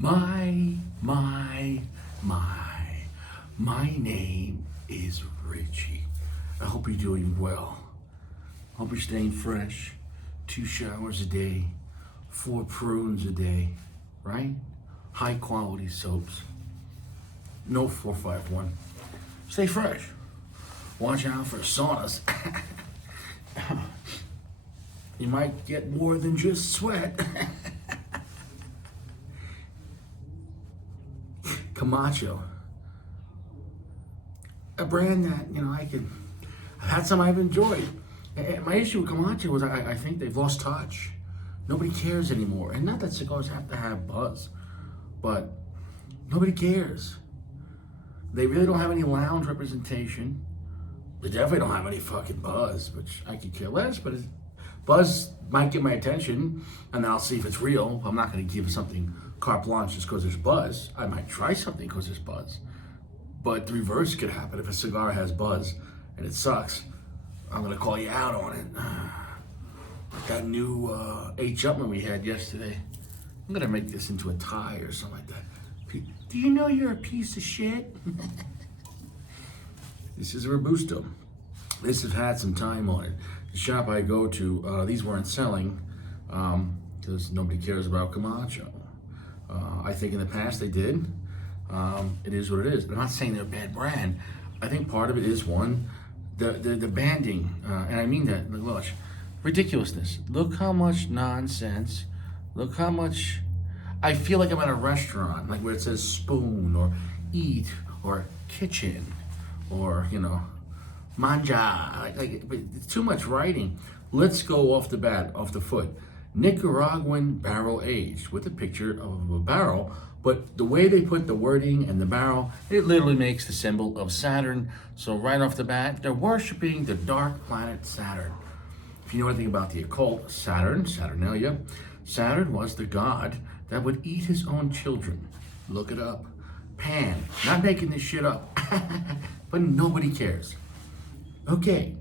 My, my, my. My name is Richie. I hope you're doing well. Hope you're staying fresh. 2 showers a day, 4 prunes a day, right? High quality soaps. No 451. Stay fresh. Watch out for saunas. You might get more than just sweat. Camacho, a brand that I've had some I've enjoyed. And my issue with Camacho was I think they've lost touch. Nobody cares anymore. And not that cigars have to have buzz, but nobody cares. They really don't have any lounge representation. They definitely don't have any fucking buzz, which I could care less, but buzz might get my attention, and then I'll see if it's real. I'm not going to give something carte blanche just because there's buzz. I might try something because there's buzz. But the reverse could happen. If a cigar has buzz and it sucks, I'm going to call you out on it. That new H. Upman we had yesterday, I'm going to make this into a tie or something like that. Do you know you're a piece of shit? This is a Robusto. This has had some time on it. The shop I go to, these weren't selling because nobody cares about Camacho. I think in the past they did. It is what it is. I'm not saying they're a bad brand. I think part of it is the banding, and I mean that. Look, ridiculousness. Look how much nonsense. Look how much. I feel like I'm at a restaurant, like where it says spoon or eat or kitchen or manja. Like it's too much writing. Let's go off the bat, off the foot. Nicaraguan barrel aged with a picture of a barrel, but the way they put the wording and the barrel, it literally makes the symbol of Saturn. So right off the bat, they're worshiping the dark planet Saturn. If you know anything about the occult, Saturnalia, Saturn was the god that would eat his own children. Look it up. Pan, not making this shit up, but nobody cares. Okay,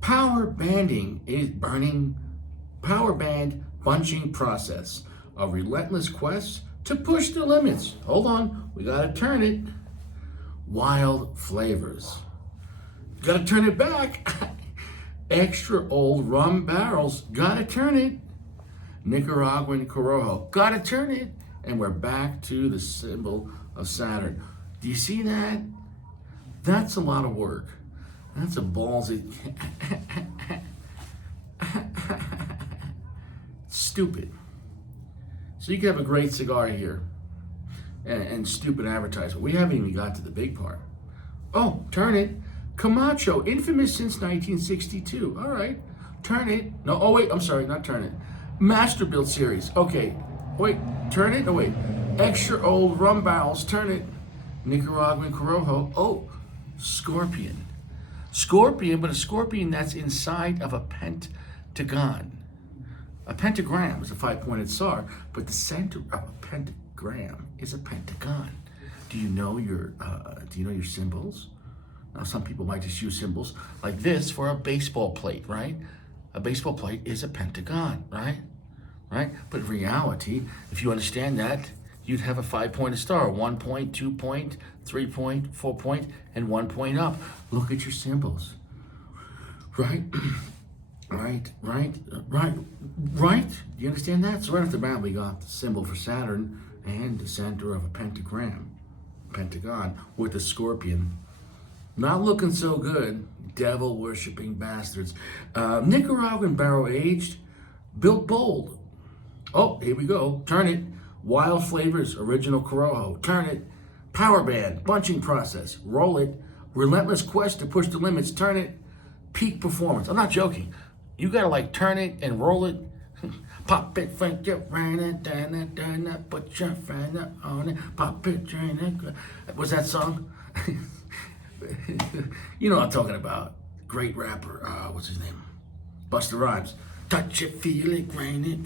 power banding is power band bunching process, a relentless quest to push the limits. Hold on, we gotta turn it. Wild flavors. Gotta turn it back. Extra old rum barrels, gotta turn it. Nicaraguan Corojo, gotta turn it. And we're back to the symbol of Saturn. Do you see that? That's a lot of work. That's a ballsy. Stupid. So you can have a great cigar here and stupid advertisement. We haven't even got to the big part. Oh, turn it. Camacho, infamous since 1962. All right, turn it. No, oh wait, I'm sorry, not turn it. Master Build Series. Okay, wait, turn it. Oh wait, extra old rum barrels. Turn it. Nicaraguan Corojo. Oh, Scorpion. Scorpion, but a scorpion that's inside of a pentagon. A pentagram is a 5-pointed star, but the center of a pentagram is a pentagon. Do you know your symbols? Now, some people might just use symbols like this for a baseball plate, right? A baseball plate is a pentagon, right? Right? But in reality, if you understand that, you'd have a 5-pointed star, 1 point, 2 point, 3 point, 4 point, and 1 point up. Look at your symbols, right? Right. Do you understand that? So right off the bat, we got the symbol for Saturn and the center of a pentagon with a scorpion. Not looking so good. Devil worshipping bastards. Nicaraguan barrel aged, built bold. Oh, here we go. Turn it. Wild flavors, original Corojo. Turn it. Power band, bunching process. Roll it. Relentless quest to push the limits. Turn it. Peak performance. I'm not joking. You gotta turn it and roll it. Pop it, Frank, you ran it, turn it, put your friend on it. Pop it, drain it. What's that song? You know what I'm talking about. Great rapper. What's his name? Busta Rhymes. Touch it, feel it, grain it,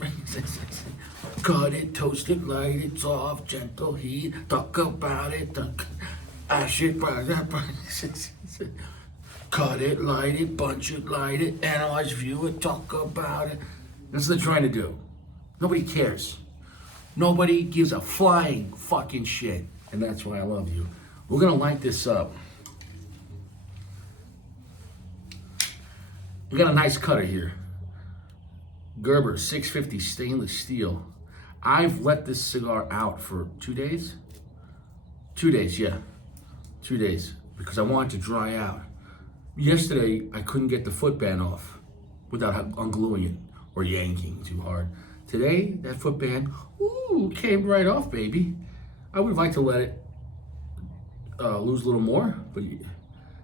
cut it, toast it, light it, soft, gentle heat. Talk about it, ash it, cut it, light it, bunch it, light it, analyze, view it, talk about it. That's what they're trying to do. Nobody cares. Nobody gives a flying fucking shit. And that's why I love you. We're gonna light this up. We got a nice cutter here. Gerber 650 stainless steel. I've let this cigar out for 2 days. 2 days, yeah. 2 days. Because I want it to dry out. Yesterday, I couldn't get the footband off without ungluing it or yanking too hard. Today, that footband, came right off, baby. I would like to let it lose a little more, but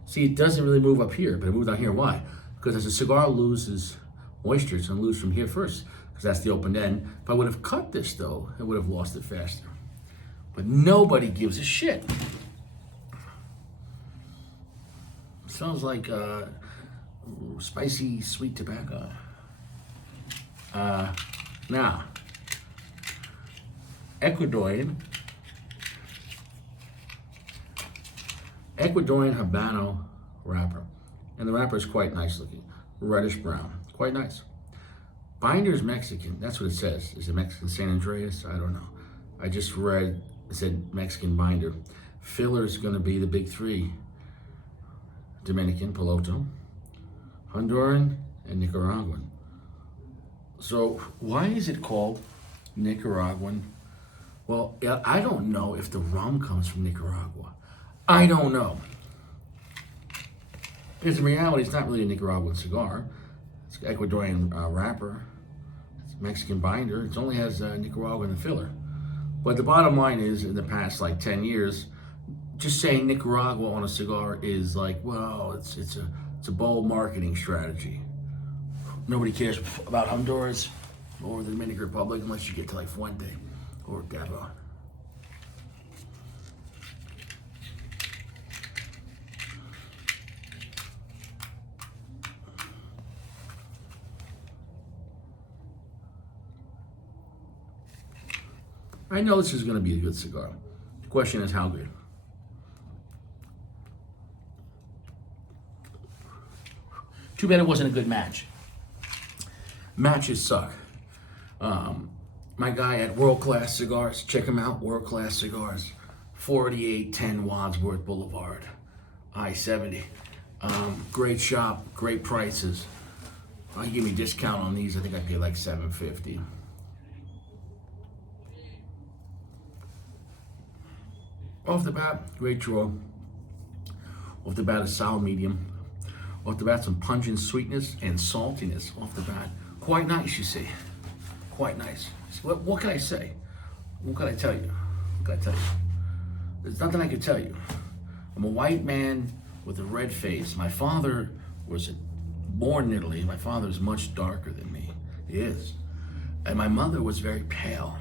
see, it doesn't really move up here, but it moves down here. Why? Because as a cigar loses moisture, it's gonna lose from here first, because that's the open end. If I would have cut this though, I would have lost it faster. But nobody gives a shit. Smells like spicy sweet tobacco. Now, Ecuadorian Habano wrapper. And the wrapper is quite nice looking. Reddish brown. Quite nice. Binder's Mexican. That's what it says. Is it Mexican San Andreas? I don't know. I just read, it said Mexican binder. Filler is going to be the big three. Dominican, Piloto, Honduran, and Nicaraguan. So why is it called Nicaraguan? Well, I don't know if the rum comes from Nicaragua. I don't know. Because in reality, it's not really a Nicaraguan cigar. It's an Ecuadorian wrapper. It's a Mexican binder. It only has Nicaraguan filler. But the bottom line is, in the past like 10 years, just saying Nicaragua on a cigar is like, well, it's a bold marketing strategy. Nobody cares about Honduras or the Dominican Republic unless you get to like Fuente or Gabon. I know this is going to be a good cigar. The question is how good. Too bad it wasn't a good match. Matches suck. My guy at World Class Cigars, check him out, World Class Cigars, 4810 Wadsworth Boulevard, I-70. Great shop, great prices. He gave me a discount on these. I think I paid like $7.50. Off the bat, great draw. Off the bat, a sour medium. Off the bat, some pungent sweetness and saltiness off the bat. Quite nice, you see. Quite nice. So what can I say? What can I tell you? What can I tell you? There's nothing I can tell you. I'm a white man with a red face. My father was born in Italy. My father is much darker than me. He is. And my mother was very pale.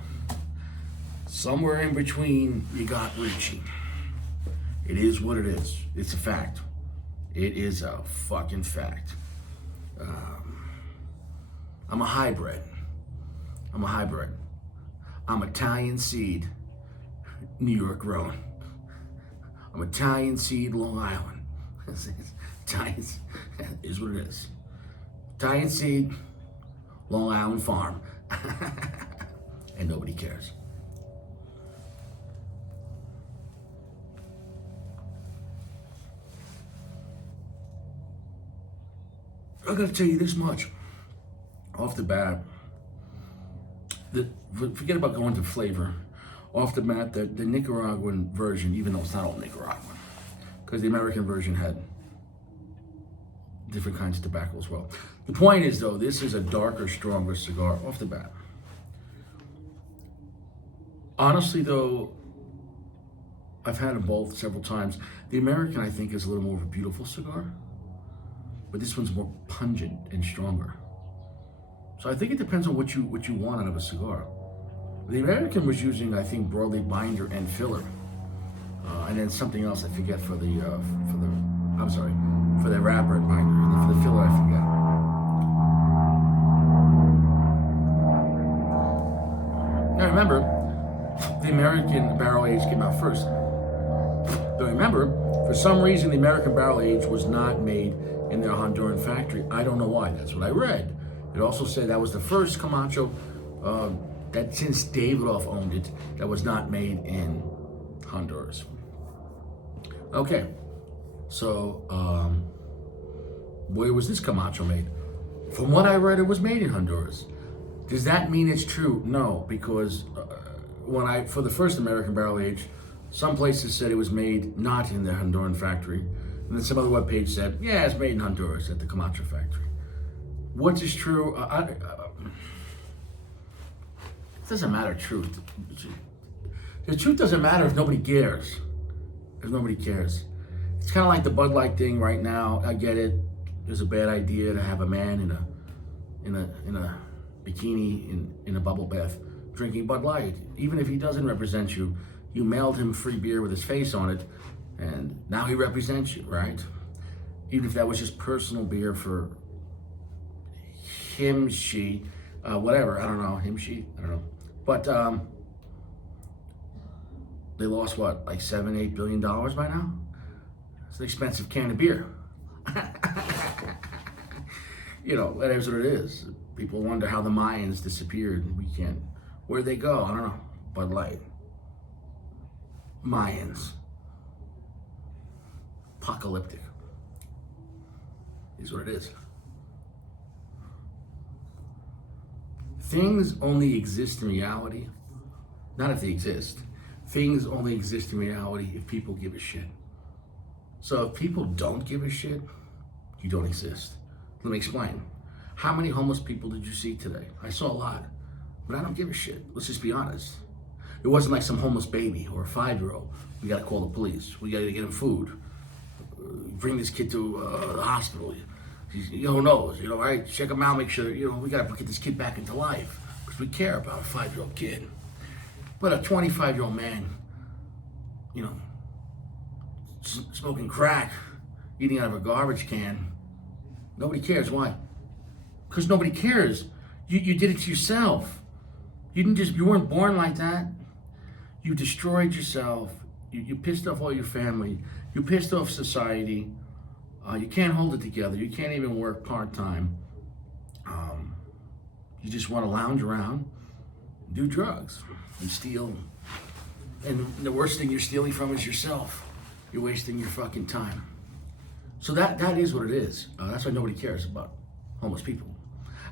Somewhere in between, you got Richie. It is what it is. It's a fact. It is a fucking fact. I'm a hybrid. I'm Italian seed, New York grown. I'm Italian seed, Long Island. Italian is what it is. Italian seed, Long Island farm. And nobody cares. I gotta tell you this much. Off the bat, forget about going to flavor. Off the bat, the Nicaraguan version, even though it's not all Nicaraguan, because the American version had different kinds of tobacco as well. The point is, though, this is a darker, stronger cigar off the bat. Honestly, though, I've had them both several times. The American, I think, is a little more of a beautiful cigar, but this one's more pungent and stronger. So I think it depends on what you want out of a cigar. The American was using, I think, broadleaf binder and filler, and then something else I forget for the wrapper and binder, and for the filler I forget. Now remember, the American barrel age came out first. But remember, for some reason, the American barrel age was not made in their Honduran factory. I don't know why. That's what I read. It also said that was the first Camacho that since Davidoff owned it, that was not made in Honduras. Okay, so where was this Camacho made? From what I read, it was made in Honduras. Does that mean it's true? No, because for the first American barrel aged, some places said it was made not in the Honduran factory, and then some other webpage said, yeah, it's made in Honduras at the Camacho factory. What is true? It doesn't matter. Truth. The truth doesn't matter if nobody cares. If nobody cares, it's kind of like the Bud Light thing right now. I get it. It's a bad idea to have a man in a bikini in a bubble bath drinking Bud Light, even if he doesn't represent you. You mailed him free beer with his face on it, and now he represents you, right? Even if that was just personal beer for him, she, whatever. I don't know. Him, she. I don't know. But they lost what, like $7-8 billion by now? It's an expensive can of beer. You know, that is what it is. People wonder how the Mayans disappeared. We can't. Where'd they go? I don't know. Bud Light. Mayans. Apocalyptic. Is what it is. Things only exist in reality. Not if they exist. Things only exist in reality if people give a shit. So if people don't give a shit, you don't exist. Let me explain. How many homeless people did you see today? I saw a lot, but I don't give a shit. Let's just be honest. It wasn't like some homeless baby or a 5-year-old. We gotta call the police. We gotta get him food. Bring this kid to the hospital. Who knows, right? Check him out, make sure, we gotta get this kid back into life because we care about a 5-year-old kid. But a 25-year-old man, smoking crack, eating out of a garbage can, nobody cares. Why? Because nobody cares. You did it to yourself. You weren't born like that. You destroyed yourself. You pissed off all your family. You pissed off society. You can't hold it together. You can't even work part-time. You just want to lounge around, do drugs, and steal. And the worst thing you're stealing from is yourself. You're wasting your fucking time. So that is what it is. That's why nobody cares about homeless people.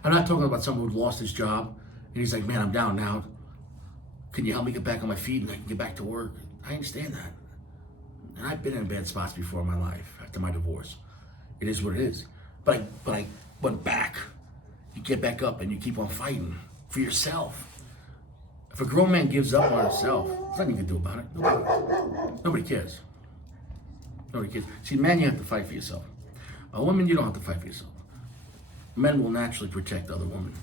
I'm not talking about someone who lost his job and he's like, man, I'm down now. Can you help me get back on my feet and I can get back to work? I understand that. And I've been in bad spots before in my life after my divorce. It is what it is. But I went back. You get back up and you keep on fighting for yourself. If a grown man gives up on himself, there's nothing you can do about it. Nobody cares. Nobody cares. See, men, you have to fight for yourself. A woman, you don't have to fight for yourself. Men will naturally protect other women.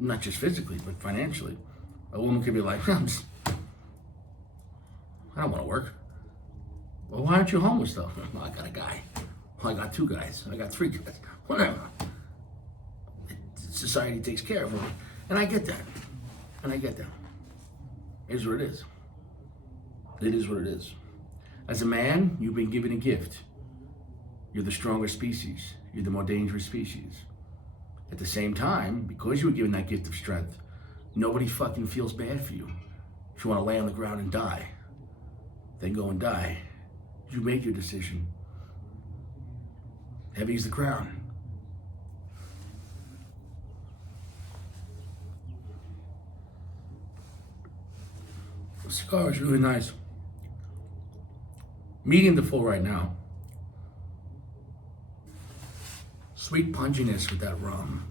Not just physically, but financially. A woman could be like, I don't want to work. Well, why aren't you homeless though? Well, I got a guy. Well, I got 2 guys. I got 3 guys. Whatever. Society takes care of women. And I get that. It is what it is. It is what it is. As a man, you've been given a gift. You're the stronger species. You're the more dangerous species. At the same time, because you were given that gift of strength, nobody fucking feels bad for you. If you want to lay on the ground and die, then go and die. You made your decision. Heavy is the crown. The cigar is really nice. Medium to full right now. Sweet punginess with that rum.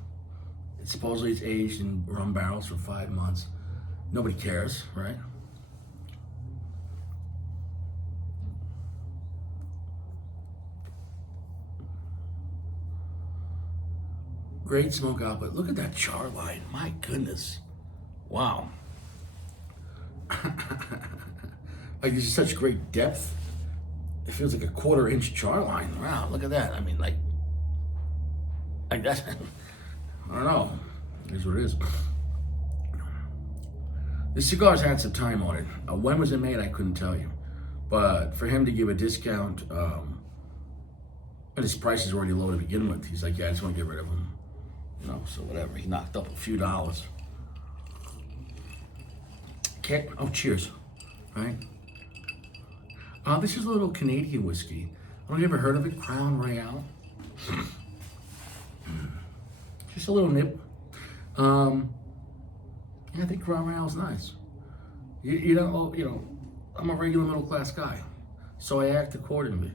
Supposedly it's aged in rum barrels for 5 months. Nobody cares, right? Great smoke output. Look at that char line. My goodness. Wow. Like, there's such great depth. It feels like a 1/4 inch char line. Wow, look at that. I mean, like that. I don't know. It is what it is. This cigar's had some time on it. When was it made? I couldn't tell you. But for him to give a discount, and his price is already low to begin with. He's like, yeah, I just want to get rid of him. So whatever. He knocked up a few dollars. Oh, cheers. Right? This is a little Canadian whiskey. I don't know if you ever heard of it, Crown Royal. Just a little nip. Yeah, I think Crown Royal is nice. You know, I'm a regular middle class guy, so I act accordingly.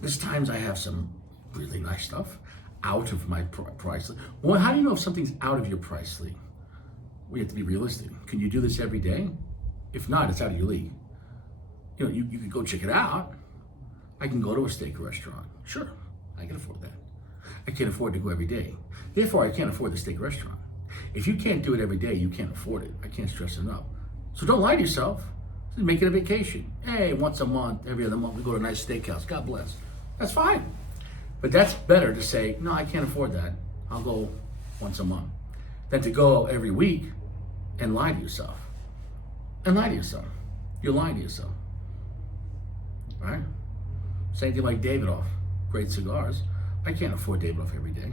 There's times I have some really nice stuff out of my price league. Well, how do you know if something's out of your price league? We have to be realistic. Can you do this every day? If not, it's out of your league. You know, you can go check it out. I can go to a steak restaurant. Sure, I can afford that. I can't afford to go every day. Therefore, I can't afford the steak restaurant. If you can't do it every day, you can't afford it. I can't stress enough. So don't lie to yourself. Just make it a vacation. Hey, once a month, every other month, we go to a nice steakhouse. God bless. That's fine. But that's better to say, no, I can't afford that. I'll go once a month. Than to go every week and lie to yourself. And lie to yourself. You're lying to yourself. Right? Same thing like Davidoff. Great cigars. I can't afford Davidoff every day.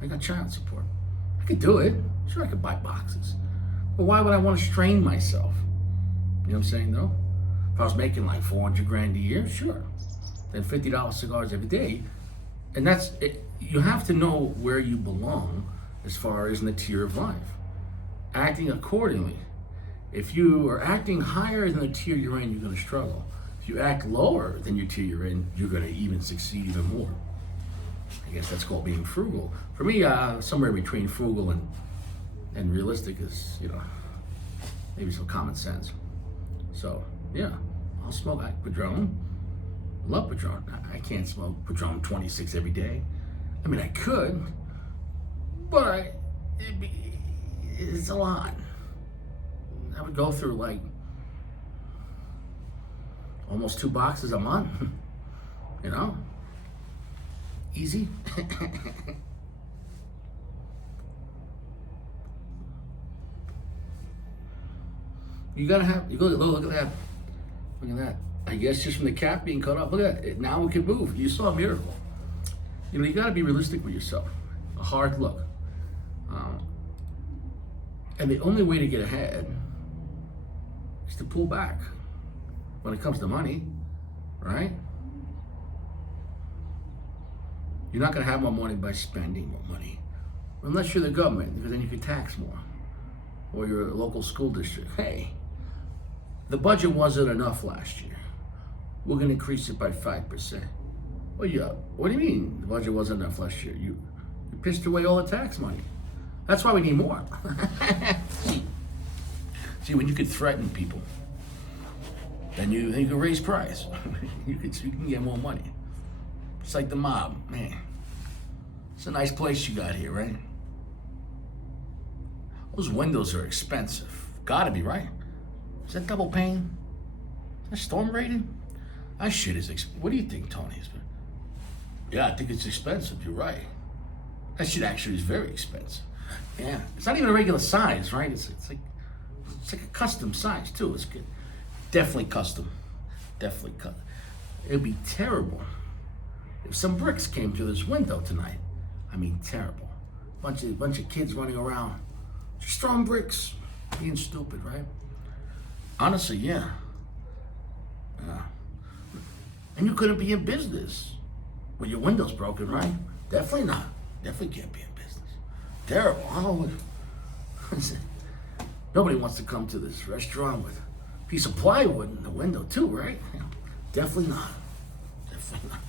I got child support. I could do it. Sure, I could buy boxes. But why would I want to strain myself? You know what I'm saying, though? If I was making like 400 grand a year, sure. Then $50 cigars every day. And that's it. You have to know where you belong as far as in the tier of life. Acting accordingly. If you are acting higher than the tier you're in, you're going to struggle. If you act lower than your tier you're in, you're going to even succeed even more. I guess that's called being frugal. For me, somewhere between frugal and realistic is, you know, maybe some common sense. So, yeah, I'll smoke Padron. Love Padron. I can't smoke Padron 26 every day. I mean, I could, but it's a lot. I would go through like almost 2 boxes a month, you know? Easy. You gotta have, you go, look at that. Look at that. I guess just from the cap being cut off, look at it. Now it can move. You saw a miracle. You know, you gotta be realistic with yourself. A hard look. And the only way to get ahead is to pull back when it comes to money, right? You're not going to have more money by spending more money, unless you're the government, because then you can tax more, or you're a local school district. Hey, the budget wasn't enough last year. We're going to increase it by 5%. Well, yeah. What do you mean the budget wasn't enough last year? You pissed away all the tax money. That's why we need more. See, when you can threaten people, then you can raise price. you can get more money. It's like the mob, man. It's a nice place you got here, right? Those windows are expensive. Gotta be, right? Is that double pane? Is that storm rated? That shit is what do you think, Tony? Yeah, I think it's expensive. You're right. That shit actually is very expensive. Yeah, it's not even a regular size, right? It's like a custom size too. It's good. Definitely custom. Definitely cut. It'd be terrible if some bricks came through this window tonight. I mean, terrible. Bunch of kids running around, just throwing bricks, being stupid, right? Honestly, yeah. And you couldn't be in business with your windows broken, right? Definitely not. Definitely can't be in business. Terrible. Oh, nobody wants to come to this restaurant with a piece of plywood in the window too, right? Definitely not. Definitely not.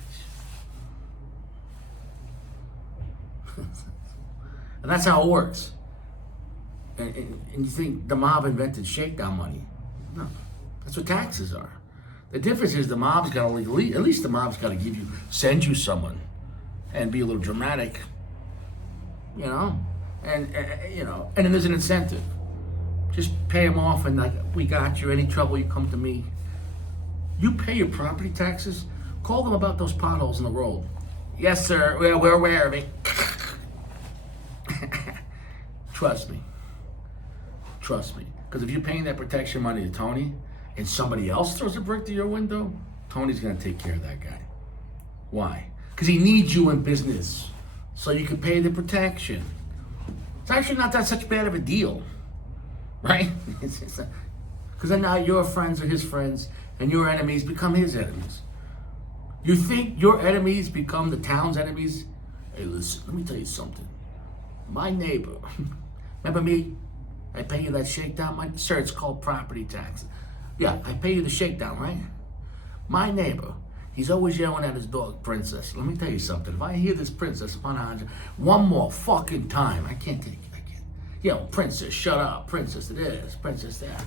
And that's how it works. And you think the mob invented shakedown money? No, that's what taxes are. The difference is the mob's got to at least the mob's got to send you someone, and be a little dramatic, you know, and you know, and then there's an incentive. Just pay them off, and like, we got you. Any trouble, you come to me. You pay your property taxes. Call them about those potholes in the road. Yes, sir. Well, we're aware of it. Trust me. Trust me. Because if you're paying that protection money to Tony, and somebody else throws a brick to your window, Tony's gonna take care of that guy. Why? Because he needs you in business, so you can pay the protection. It's actually not that such bad of a deal. right? Because then now your friends are his friends, and your enemies become his enemies. You think your enemies become the town's enemies? Hey, listen, let me tell you something. My neighbor, remember me? I pay you that shakedown? Sir, it's called property tax. Yeah, I pay you the shakedown, right? My neighbor, he's always yelling at his dog, Princess. Let me tell you something. If I hear this Princess one more fucking time, I can't take it. I can't. Yo, Princess, shut up. Princess this, Princess that.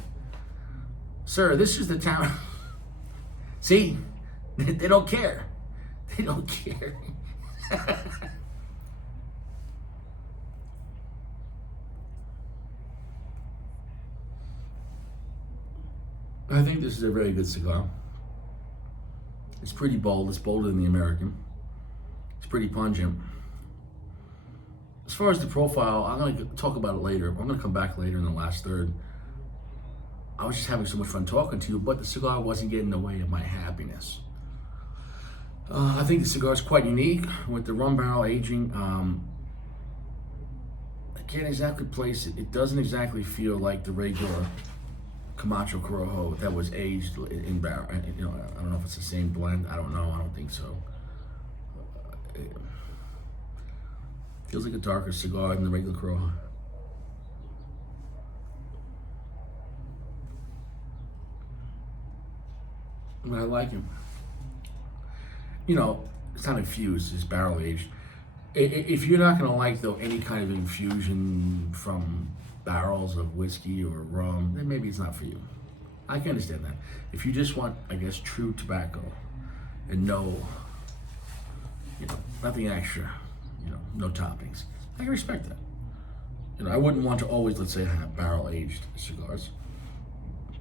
Sir, this is the town. See? They don't care. They don't care. I think this is a very good cigar. It's pretty bold. It's bolder than the American. It's pretty pungent. As far as the profile, I'm going to talk about it later. I'm going to come back later in the last third. I was just having so much fun talking to you, but the cigar wasn't getting in the way of my happiness. I think the cigar is quite unique with the rum barrel aging. I can't exactly place it. It doesn't exactly feel like the regular Camacho Corojo that was aged in barrel. You know, I don't know if it's the same blend. I don't know. I don't think so. It feels like a darker cigar than the regular Corojo. But I like him. You know, it's not infused, it's barrel aged. If you're not gonna like, though, any kind of infusion from barrels of whiskey or rum, then maybe it's not for you. I can understand that. If you just want, I guess, true tobacco and no, nothing extra, no toppings, I can respect that. I wouldn't want to always, let's say, have barrel aged cigars,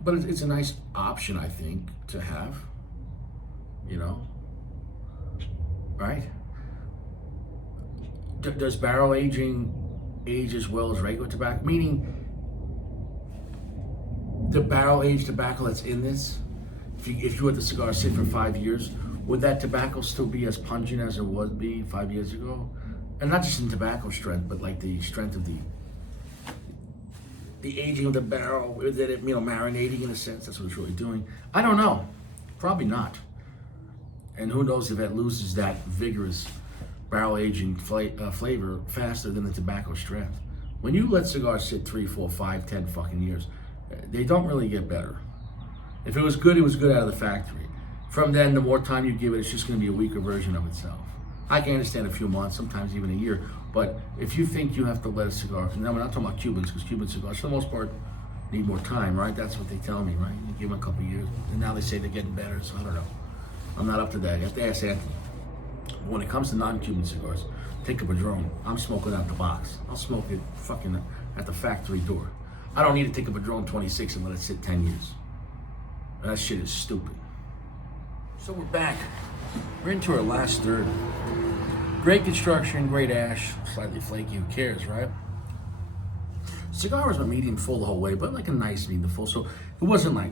but it's a nice option, I think, to have, right? Does barrel aging age as well as regular tobacco? Meaning, the barrel aged tobacco that's in this, if you let the cigar sit for 5 years, would that tobacco still be as pungent as it would be 5 years ago? And not just in tobacco strength, but like the strength of the aging of the barrel, with it, marinating in a sense. That's what it's really doing. I don't know. Probably not. And who knows if it loses that vigorous barrel aging flavor faster than the tobacco strength. When you let cigars sit 3, 4, 5, 10 fucking years, they don't really get better. If it was good out of the factory. From then, the more time you give it, it's just going to be a weaker version of itself. I can understand a few months, sometimes even a year, but if you think you have to let a cigar, and I'm not talking about Cubans, because Cuban cigars, for the most part, need more time, right? That's what they tell me, right? You give them a couple of years, and now they say they're getting better, so I don't know. I'm not up to that. You have to ask Anthony. When it comes to non-Cuban cigars, take a Padron. I'm smoking out the box. I'll smoke it fucking at the factory door. I don't need to take a Padron 26 and let it sit 10 years. That shit is stupid. So we're back. We're into our last third. Great construction, great ash, slightly flaky, who cares, right? Cigar was a medium full the whole way, but like a nice medium full, so it wasn't like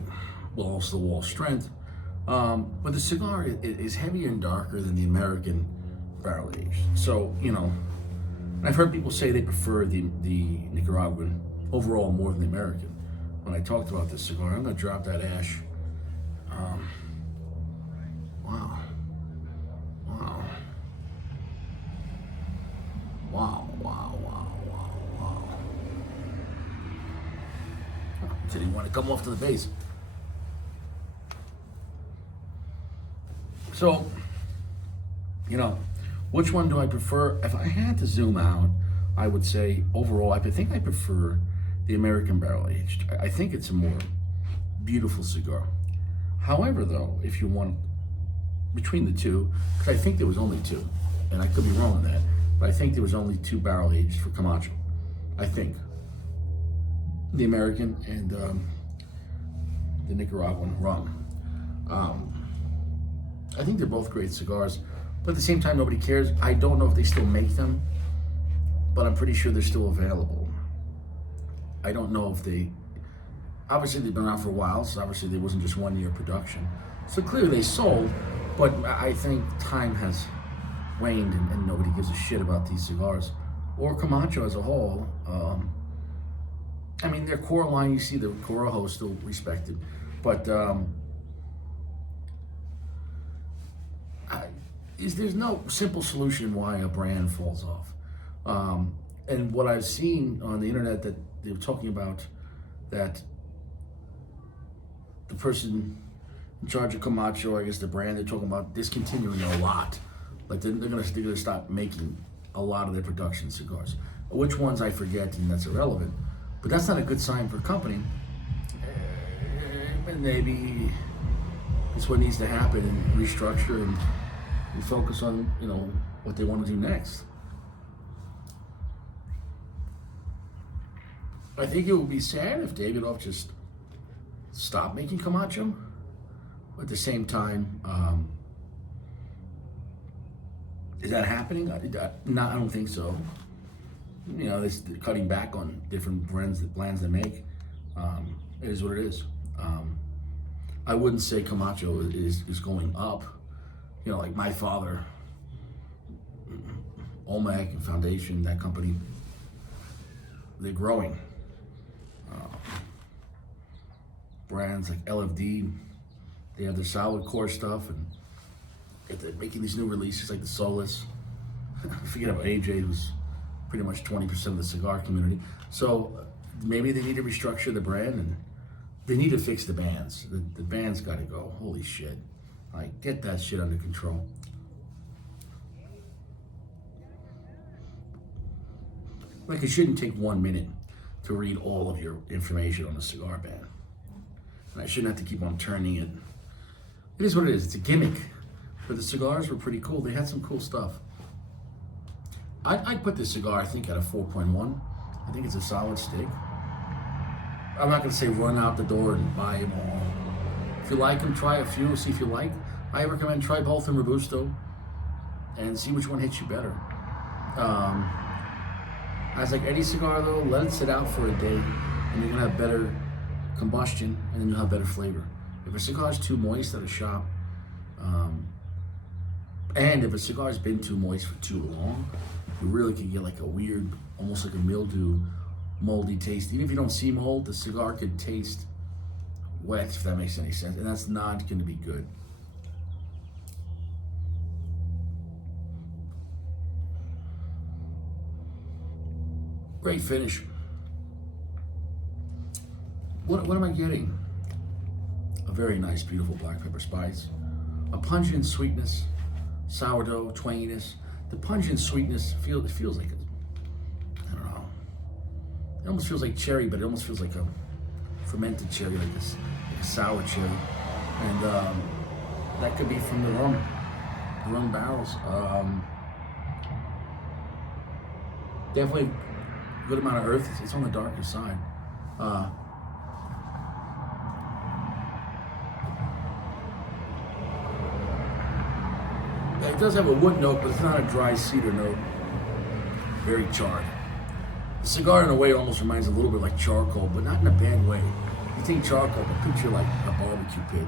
walls-to-wall strength. But the cigar is heavier and darker than the American barrel aged. So, I've heard people say they prefer the Nicaraguan overall more than the American. When I talked about this cigar, I'm gonna drop that ash. Wow. Did he want to come off to the base? So, which one do I prefer? If I had to zoom out, I would say overall, I think I prefer the American barrel aged. I think it's a more beautiful cigar. However, though, if you want between the two, because I think there was only two, and I could be wrong on that, but I think there was only 2 barrel aged for Camacho. I think. The American and the Nicaraguan rum. I think they're both great cigars, but at the same time, nobody cares. I don't know if they still make them, but I'm pretty sure they're still available. I don't know if obviously they've been around for a while, so obviously there wasn't just 1 year production. So clearly they sold, but I think time has waned and nobody gives a shit about these cigars, or Camacho as a whole. I mean, their core line, you see the Corojo still respected, but there's no simple solution why a brand falls off. And what I've seen on the internet that they're talking about that the person in charge of Camacho, I guess the brand, they're talking about discontinuing a lot. Like they're gonna stop making a lot of their production cigars. Which ones I forget, and that's irrelevant. But that's not a good sign for a company. Maybe it's what needs to happen and restructure and focus on what they want to do next. I think it would be sad if Davidoff just stopped making Camacho. At the same time, is that happening? No, I don't think so. They're cutting back on different brands they make. It is what it is. I wouldn't say Camacho is going up. Like my father, Olmec and Foundation, that company, they're growing. Brands like LFD, they have their solid core stuff, and they're making these new releases like the Solus. Forget about AJ, who's pretty much 20% of the cigar community. So maybe they need to restructure the brand, and they need to fix the bands. The bands got to go. Holy shit. Like, get that shit under control. Like, it shouldn't take 1 minute to read all of your information on a cigar band. And I shouldn't have to keep on turning it. It is what it is. It's a gimmick. But the cigars were pretty cool. They had some cool stuff. I'd put this cigar, I think, at a 4.1. I think it's a solid stick. I'm not going to say run out the door and buy them all. If you like them, try a few, see if you like. I recommend try both in Robusto and see which one hits you better. As like any cigar though, let it sit out for a day and you're going to have better combustion and then you'll have better flavor. If a cigar is too moist at a shop, and if a cigar's been too moist for too long, you really can get like a weird, almost like a mildew, moldy taste. Even if you don't see mold, the cigar could taste wet, if that makes any sense, and that's not going to be good. Great finish. What am I getting? A very nice, beautiful black pepper spice. A pungent sweetness, sourdough, twanginess. The pungent sweetness feels like I don't know. It almost feels like cherry, but it almost feels like a fermented cherry, like a sour cherry. And that could be from the rum barrels. Definitely a good amount of earth. It's on the darker side. It does have a wood note, but it's not a dry cedar note. Very charred. The cigar, in a way, almost reminds a little bit like charcoal, but not in a bad way. You think charcoal, but picture like a barbecue pit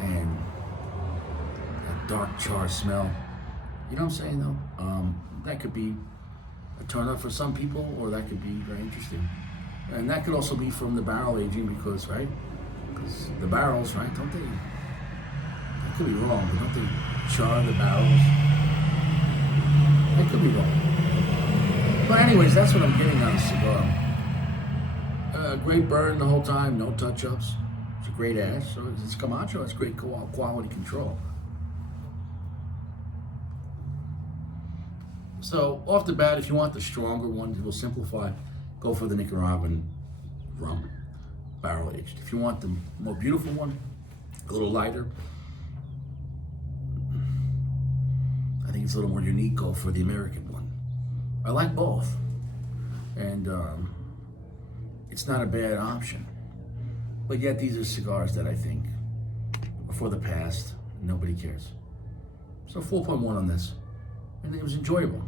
and a dark char smell. You know what I'm saying, though? That could be a turn up for some people, or that could be very interesting. And that could also be from the barrel aging, because the barrels, right, don't they? I could be wrong, but don't they char the barrels? I could be wrong. But anyways, that's what I'm getting on a cigar. Great burn the whole time, no touch-ups. It's a great ash. So it's Camacho, it's great quality control. So off the bat, if you want the stronger one, it will simplify, go for the Nicaraguan rum, barrel aged. If you want the more beautiful one, a little lighter, I think it's a little more unique, go for the American one. I like both, and it's not a bad option. But yet these are cigars that I think are for the past. Nobody cares. So 4.1 on this, and it was enjoyable.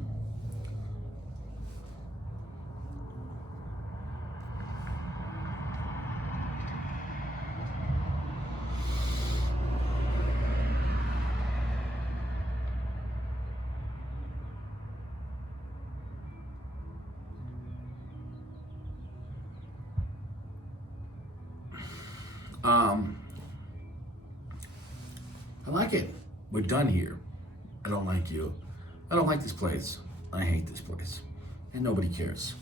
Um, I like it. We're done here. I don't like you. I don't like this place. I hate this place. And nobody cares.